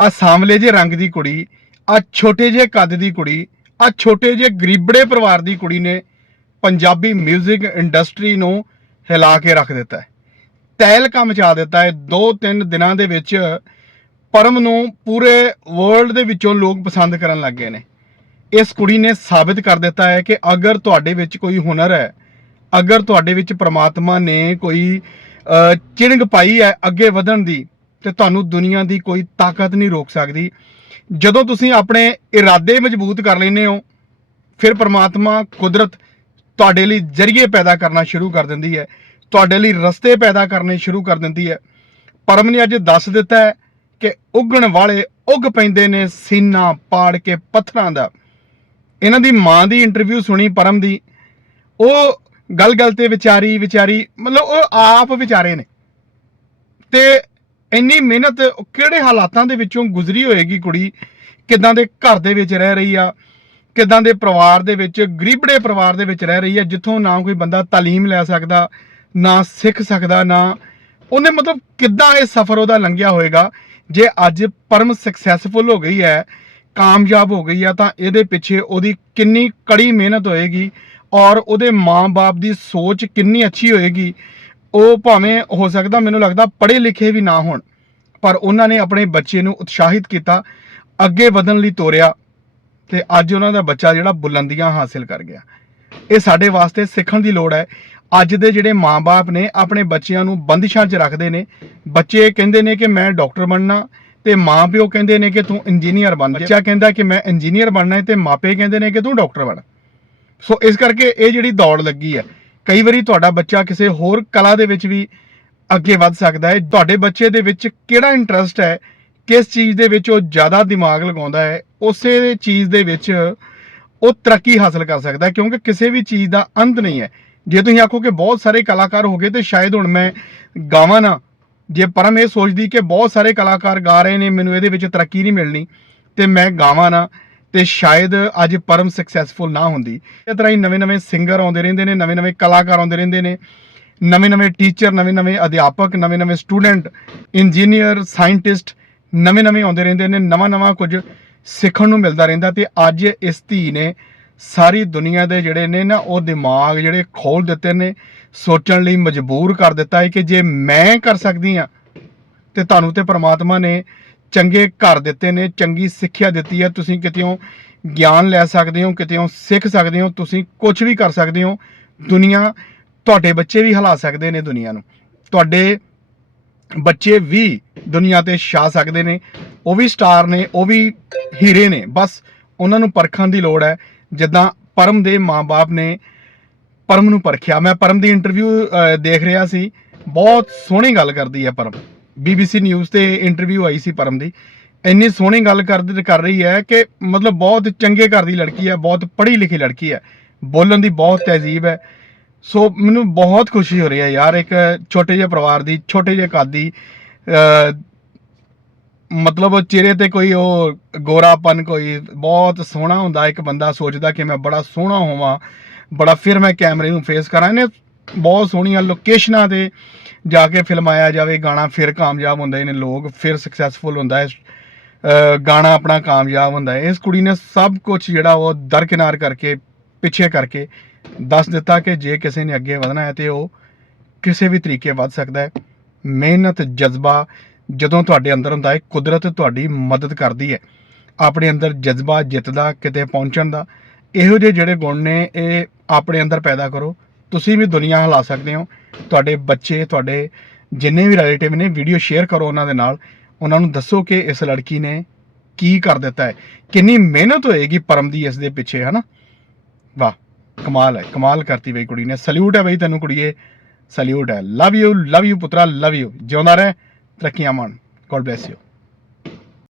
ਆ ਸਾਂਵਲੇ ਜੇ ਰੰਗ ਦੀ ਕੁੜੀ ਆ ਛੋਟੇ ਜੇ ਕੱਦ ਦੀ ਕੁੜੀ ਆ ਛੋਟੇ ਜੇ ਗਰੀਬੜੇ ਪਰਿਵਾਰ ਦੀ ਕੁੜੀ ਨੇ ਪੰਜਾਬੀ 뮤직 ਇੰਡਸਟਰੀ ਨੂੰ ਹਿਲਾ ਕੇ ਰੱਖ ਦਿੱਤਾ ਹੈ। ਕੰਮ ਮਚਾ ਦਿੱਤਾ ਹੈ। ਦੋ ਤਿੰਨ ਦਿਨਾਂ ਦੇ ਵਿੱਚ ਪਰਮ ਨੂੰ ਪੂਰੇ ਵਰਲਡ ਦੇ ਵਿੱਚੋਂ ਲੋਕ ਪਸੰਦ ਕਰਨ ਲੱਗ ਗਏ ਨੇ। ਇਸ ਕੁੜੀ ਨੇ ਸਾਬਿਤ ਕਰ ਦਿੱਤਾ ਹੈ ਕਿ ਅਗਰ ਤੁਹਾਡੇ ਵਿੱਚ ਕੋਈ ਹੁਨਰ ਹੈ ਅਗਰ ਤੁਹਾਡੇ ਵਿੱਚ ਪ੍ਰਮਾਤਮਾ ਨੇ ਕੋਈ ਅਹ, ਚਿੰਗ ਪਾਈ ਹੈ ਅੱਗੇ ਵਧਣ ਦੀ ਤੇ ਤੁਹਾਨੂੰ ਦੁਨੀਆ ਦੀ ਕੋਈ ਤਾਕਤ ਨਹੀਂ ਰੋਕ ਸਕਦੀ। ਜਦੋਂ ਤੁਸੀਂ ਆਪਣੇ ਇਰਾਦੇ ਮਜ਼ਬੂਤ ਕਰ ਲੈਂਦੇ ਹੋ, ਫਿਰ ਪ੍ਰਮਾਤਮਾ ਕੁਦਰਤ ਤੁਹਾਡੇ ਲਈ ਜ਼ਰੀਏ ਪੈਦਾ ਕਰਨਾ ਸ਼ੁਰੂ ਕਰ ਦਿੰਦੀ ਹੈ। ਤੁਹਾਡੇ ਲਈ ਰਸਤੇ ਪੈਦਾ ਕਰਨੇ ਸ਼ੁਰੂ ਕਰ ਦਿੰਦੀ ਹੈ। ਪਰਮ ਨੇ ਅੱਜ ਦੱਸ ਦਿੱਤਾ ਹੈ ਕਿ ਉੱਗਣ ਵਾਲੇ ਉੱਗ ਪੈਂਦੇ ਨੇ ਸੀਨਾ ਪਾੜ ਕੇ ਪੱਥਰਾਂ ਦਾ। ਇਹਨਾਂ ਦੀ ਮਾਂ ਦੀ ਇੰਟਰਵਿਊ ਸੁਣੀ ਪਰਮ ਦੀ। ਉਹ ਗੱਲ ਗੱਲ ਤੇ ਵਿਚਾਰੀ ਵਿਚਾਰੀ ਮਤਲਬ ਉਹ ਆਪ ਵਿਚਾਰੇ ਨੇ। ਤੇ ਇੰਨੀ ਮਿਹਨਤ, ਉਹ ਕਿਹੜੇ ਹਾਲਾਤਾਂ ਦੇ ਵਿੱਚੋਂ ਗੁਜ਼ਰੀ ਹੋਏਗੀ ਕੁੜੀ? ਕਿਦਾਂ ਦੇ ਘਰ ਦੇ ਵਿੱਚ ਰਹਿ ਰਹੀ ਆ? ਕਿਦਾਂ ਦੇ ਪਰਿਵਾਰ ਦੇ ਵਿੱਚ ਗਰੀਬੜੇ ਪਰਿਵਾਰ ਦੇ ਵਿੱਚ ਰਹਿ ਰਹੀ ਆ, ਜਿੱਥੋਂ ਨਾ ਕੋਈ ਬੰਦਾ ਤਾਲੀਮ ਲੈ ਸਕਦਾ, ਨਾ ਸਿੱਖ ਸਕਦਾ, ਨਾ ਉਹਨੇ ਮਤਲਬ ਕਿੱਦਾਂ ਇਹ ਸਫ਼ਰ ਉਹਦਾ ਲੰਘਿਆ ਹੋਏਗਾ? ਜੇ ਅੱਜ ਪਰਮ ਸਕਸੈਸਫੁਲ ਹੋ ਗਈ ਹੈ, ਕਾਮਯਾਬ ਹੋ ਗਈ ਆ, ਤਾਂ ਇਹਦੇ ਪਿੱਛੇ ਉਹਦੀ ਕਿੰਨੀ ਕੜੀ ਮਿਹਨਤ ਹੋਏਗੀ ਔਰ ਉਹਦੇ ਮਾਂ-ਬਾਪ ਦੀ ਸੋਚ ਕਿੰਨੀ ਅੱਛੀ ਹੋਏਗੀ? ਉਹ ਭਾਵੇਂ ਹੋ ਸਕਦਾ ਮੈਨੂੰ ਲੱਗਦਾ ਪੜ੍ਹੇ ਲਿਖੇ ਵੀ ਨਾ ਹੋਣ, ਪਰ ਉਹਨਾਂ ਨੇ ਆਪਣੇ ਬੱਚੇ ਨੂੰ ਉਤਸ਼ਾਹਿਤ ਕੀਤਾ, ਅੱਗੇ ਵਧਣ ਲਈ ਤੋਰਿਆ ਤੇ ਅੱਜ ਉਹਨਾਂ ਦਾ ਬੱਚਾ ਜਿਹੜਾ ਬੁਲੰਦੀਆਂ ਹਾਸਿਲ ਕਰ ਗਿਆ। ਇਹ ਸਾਡੇ ਵਾਸਤੇ ਸਿੱਖਣ ਦੀ ਲੋੜ ਹੈ। ਅੱਜ ਦੇ ਜਿਹੜੇ ਮਾਪੇ ਨੇ ਆਪਣੇ ਬੱਚਿਆਂ ਨੂੰ ਬੰਦਿਸ਼ਾਂ 'ਚ ਰੱਖਦੇ ਨੇ, ਬੱਚੇ ਕਹਿੰਦੇ ਨੇ ਕਿ ਮੈਂ ਡਾਕਟਰ ਬਣਨਾ ਤੇ ਮਾਪਿਓ ਕਹਿੰਦੇ ਨੇ ਕਿ ਤੂੰ ਇੰਜੀਨੀਅਰ ਬਣ। ਬੱਚਾ ਕਹਿੰਦਾ ਕਿ ਮੈਂ ਇੰਜੀਨੀਅਰ ਬਣਨਾ ਹੈ ਤੇ ਮਾਪੇ ਕਹਿੰਦੇ ਨੇ ਕਿ ਤੂੰ ਡਾਕਟਰ ਬਣ। ਸੋ ਇਸ ਕਰਕੇ ਇਹ ਜਿਹੜੀ ਦੌੜ ਲੱਗੀ ਹੈ ਕਈ ਵਾਰੀ ਤੁਹਾਡਾ ਬੱਚਾ ਕਿਸੇ ਹੋਰ ਕਲਾ ਦੇ ਵਿੱਚ ਵੀ ਅੱਗੇ ਵੱਧ ਸਕਦਾ ਹੈ। ਤੁਹਾਡੇ ਬੱਚੇ ਦੇ ਵਿੱਚ ਕਿਹੜਾ ਇੰਟਰਸਟ ਹੈ? ਕਿਸ ਚੀਜ਼ ਦੇ ਵਿੱਚ ਉਹ ਜ਼ਿਆਦਾ ਦਿਮਾਗ ਲਗਾਉਂਦਾ ਹੈ? ਉਸੇ ਚੀਜ਼ ਦੇ ਵਿੱਚ ਉਹ ਤਰੱਕੀ ਹਾਸਲ ਕਰ ਸਕਦਾ ਕਿਉਂਕਿ ਕਿਸੇ ਵੀ ਚੀਜ਼ ਦਾ ਅੰਤ ਨਹੀਂ ਹੈ। ਜੇ ਤੁਸੀਂ ਆਖੋ ਕਿ ਬਹੁਤ ਸਾਰੇ ਕਲਾਕਾਰ ਹੋ ਗਏ ਤੇ ਸ਼ਾਇਦ ਹੁਣ ਮੈਂ ਗਾਵਾਂ ਨਾ, ਜੇ ਪਰਮ ਇਹ ਸੋਚਦੀ ਕਿ ਬਹੁਤ ਸਾਰੇ ਕਲਾਕਾਰ ਗਾ ਰਹੇ ਨੇ, ਮੈਨੂੰ ਇਹਦੇ ਵਿੱਚ ਤਰੱਕੀ ਨਹੀਂ ਮਿਲਣੀ, ਤੇ ਮੈਂ ਗਾਵਾਂ ਨਾ। ਤੇ ਸ਼ਾਇਦ ਅੱਜ ਪਰਮ ਸਕਸੈਸਫੁਲ ਨਾ ਹੁੰਦੀ। ਇਸ ਤਰ੍ਹਾਂ ਹੀ ਨਵੇਂ-ਨਵੇਂ ਸਿੰਗਰ ਆਉਂਦੇ ਰਹਿੰਦੇ ਨੇ ਨਵੇਂ-ਨਵੇਂ ਕਲਾਕਾਰ ਆਉਂਦੇ ਰਹਿੰਦੇ ਨੇ ਨਵੇਂ-ਨਵੇਂ ਟੀਚਰ ਨਵੇਂ-ਨਵੇਂ ਅਧਿਆਪਕ ਨਵੇਂ-ਨਵੇਂ ਸਟੂਡੈਂਟ ਇੰਜੀਨੀਅਰ ਸਾਇੰਟਿਸਟ ਨਵੇਂ-ਨਵੇਂ ਆਉਂਦੇ ਰਹਿੰਦੇ ਨੇ ਨਵਾਂ-ਨਵਾਂ ਕੁਝ ਸਿੱਖਣ ਨੂੰ ਮਿਲਦਾ ਰਹਿੰਦਾ ਤੇ ਅੱਜ ਇਸ ਧੀ ਨੇ ਸਾਰੀ ਦੁਨੀਆ ਦੇ ਜਿਹੜੇ ਨੇ ਨਾ ਉਹ ਦਿਮਾਗ ਜਿਹੜੇ ਖੋਲ ਦਿੱਤੇ ਨੇ, ਸੋਚਣ ਲਈ ਮਜਬੂਰ ਕਰ ਦਿੱਤਾ ਹੈ ਕਿ ਜੇ ਮੈਂ ਕਰ ਸਕਦੀ ਆ ਤੇ ਤੁਹਾਨੂੰ ਤੇ ਪ੍ਰਮਾਤਮਾ ਨੇ ਚੰਗੇ ਘਰ ਦਿੱਤੇ ਨੇ, ਚੰਗੀ ਸਿੱਖਿਆ ਦਿੱਤੀ ਹੈ। ਤੁਸੀਂ ਕਿਤੇੋਂ ਗਿਆਨ ਲੈ ਸਕਦੇ ਹੋ ਕਿਤੇੋਂ ਸਿੱਖ ਸਕਦੇ ਹੋ, ਤੁਸੀਂ ਕੁਝ ਵੀ ਕਰ ਸਕਦੇ ਹੋ, ਦੁਨੀਆ ਤੁਹਾਡੇ ਬੱਚੇ ਵੀ ਹਿਲਾ ਸਕਦੇ ਨੇ ਦੁਨੀਆ ਨੂੰ। ਤੁਹਾਡੇ ਬੱਚੇ ਵੀ ਦੁਨੀਆ ਤੇ ਛਾ ਸਕਦੇ ਨੇ। ਉਹ ਵੀ ਸਟਾਰ ਨੇ, ਉਹ ਵੀ ਹੀਰੇ ਨੇ। ਬਸ ਉਹਨਾਂ ਨੂੰ ਪਰਖਣ ਦੀ ਲੋੜ ਹੈ। ਜਿੱਦਾਂ ਪਰਮ ਦੇ ਮਾਪੇ ਨੇ ਪਰਮ ਨੂੰ ਪਰਖਿਆ। ਮੈਂ ਪਰਮ ਦੀ ਇੰਟਰਵਿਊ ਦੇਖ ਰਿਹਾ ਸੀ। ਬਹੁਤ ਸੋਹਣੀ ਗੱਲ ਕਰਦੀ ਹੈ ਪਰਮ। BBC ਨਿਊਜ਼ ਤੇ ਇੰਟਰਵਿਊ ਆਈ ਸੀ ਪਰਮ ਦੀ। ਇੰਨੀ ਸੋਹਣੀ ਗੱਲ ਕਰ ਕਰ ਰਹੀ ਹੈ ਕਿ ਮਤਲਬ ਬਹੁਤ ਚੰਗੇ ਘਰ ਦੀ ਲੜਕੀ ਹੈ, ਬਹੁਤ ਪੜ੍ਹੀ ਲਿਖੀ ਲੜਕੀ ਹੈ। ਬੋਲਣ ਦੀ ਬਹੁਤ ਤਹਿਜ਼ੀਬ ਹੈ। ਸੋ ਮੈਨੂੰ ਬਹੁਤ ਖੁਸ਼ੀ ਹੋ ਰਹੀ ਹੈ ਯਾਰ, ਇੱਕ ਛੋਟੇ ਜਿਹੇ ਪਰਿਵਾਰ ਦੀ, ਛੋਟੇ ਜਿਹੇ ਕੱਦ ਦੀ ਮਤਲਬ ਚਿਹਰੇ ਤੇ ਕੋਈ ਉਹ ਗੋਰਾਪਨ, ਕੋਈ ਬਹੁਤ ਸੋਹਣਾ ਹੁੰਦਾ ਇੱਕ ਬੰਦਾ ਸੋਚਦਾ ਕਿ ਮੈਂ ਬੜਾ ਸੋਹਣਾ ਹੋਵਾਂ, ਬੜਾ ਫਿਰ ਮੈਂ ਕੈਮਰੇ ਨੂੰ ਫੇਸ ਕਰਾਂ। ਇਹਨੇ ਬਹੁਤ ਸੋਹਣੀਆਂ ਲੋਕੇਸ਼ਨਾਂ ਤੇ ਜਾ ਕੇ ਫਿਲਮਾਇਆ ਜਾਵੇ, ਗਾਣਾ ਫਿਰ ਕਾਮਯਾਬ ਹੁੰਦੇ ਨੇ ਲੋਕ ਫਿਰ ਸਕਸੈਸਫੁਲ ਹੁੰਦਾ ਹੈ। ਗਾਣਾ ਆਪਣਾ ਕਾਮਯਾਬ ਹੁੰਦਾ ਹੈ। ਇਸ ਕੁੜੀ ਨੇ ਸਭ ਕੁਝ ਜਿਹੜਾ ਉਹ ਦਰਕਿਨਾਰ ਕਰਕੇ, ਪਿੱਛੇ ਕਰਕੇ ਦੱਸ ਦਿੱਤਾ ਕਿ ਜੇ ਕਿਸੇ ਨੇ ਅੱਗੇ ਵਧਣਾ ਹੈ ਤੇ ਉਹ ਕਿਸੇ ਵੀ ਤਰੀਕੇ ਵੱਧ ਸਕਦਾ ਹੈ। ਮਿਹਨਤ, ਜਜ਼ਬਾ ਜਦੋਂ ਤੁਹਾਡੇ ਅੰਦਰ ਹੁੰਦਾ ਹੈ, ਕੁਦਰਤ ਤੁਹਾਡੀ ਮਦਦ ਕਰਦੀ ਹੈ। ਆਪਣੇ ਅੰਦਰ ਜਜ਼ਬਾ ਜਿੱਤ ਦਾ ਕਿਤੇ ਪਹੁੰਚਣ ਦਾ। ਇਹੋ ਜਿਹੇ ਜਿਹੜੇ ਗੁਣ ਨੇ, ਇਹ ਆਪਣੇ ਅੰਦਰ ਪੈਦਾ ਕਰੋ। ਤੁਸੀਂ ਵੀ ਦੁਨੀਆ ਹਿਲਾ ਸਕਦੇ ਹੋ। ਤੁਹਾਡੇ ਬੱਚੇ, ਤੁਹਾਡੇ ਜਿੰਨੇ ਵੀ ਰਿਲੇਟਿਵ ਨੇ ਵੀਡੀਓ ਸ਼ੇਅਰ ਕਰੋ ਉਹਨਾਂ ਦੇ ਨਾਲ। ਉਹਨਾਂ ਨੂੰ ਦੱਸੋ ਕਿ ਇਸ ਲੜਕੀ ਨੇ ਕੀ ਕਰ ਦਿੱਤਾ ਹੈ। ਕਿੰਨੀ ਮਿਹਨਤ ਹੋਏਗੀ ਪਰਮ ਦੀ ਇਸ ਦੇ ਪਿੱਛੇ, ਹਨਾ? ਵਾਹ, ਕਮਾਲ ਹੈ, ਕਮਾਲ ਕਰਤੀ ਬਈ ਕੁੜੀ ਨੇ। ਸਲੂਟ ਹੈ ਬਈ ਤੈਨੂੰ ਕੁੜੀਏ। ਸਲੂਟ ਹੈ। ਲਵ ਯੂ ਲਵ ਯੂ ਪੁੱਤਰਾ ਲਵ ਯੂ ਜਿਉਂਦਾ ਰਹਿ, ਤਰੱਕੀਆਂ ਮਾਣ ਗੋਡ ਬlesਸ ਯੂ